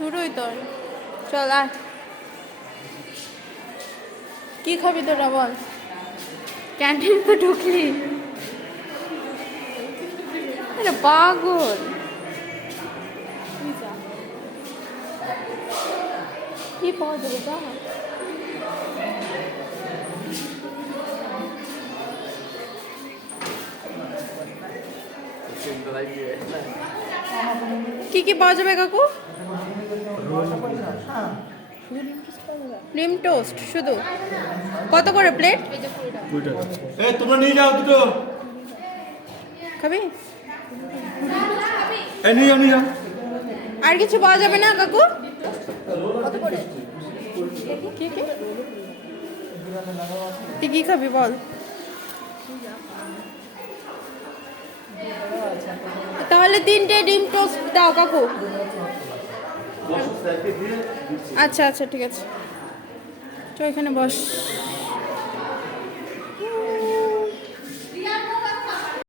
শুরুই তোর। চল আর কি খাবি তোরা বল? ক্যান্টিন তো ঢুকলি। আরে পাগল। কি পাওয়া যাবে যা? কি কি পাওয়া যাবে কাকু? ডিম টোস্ট শুধু? কত করে প্লেট? এই তোমরা নিয়ে যাও দুটো। খাবি? এই নিয়ে যাও নিয়ে যাও। আর কিছু পাওয়া যাবে না কাকু? কি কি? তুই কি খাবি বল? তাহলে 3টে ডিম টোস্ট দাও কাকু। আচ্ছা আচ্ছা ঠিক আছে, তো এখানে বস।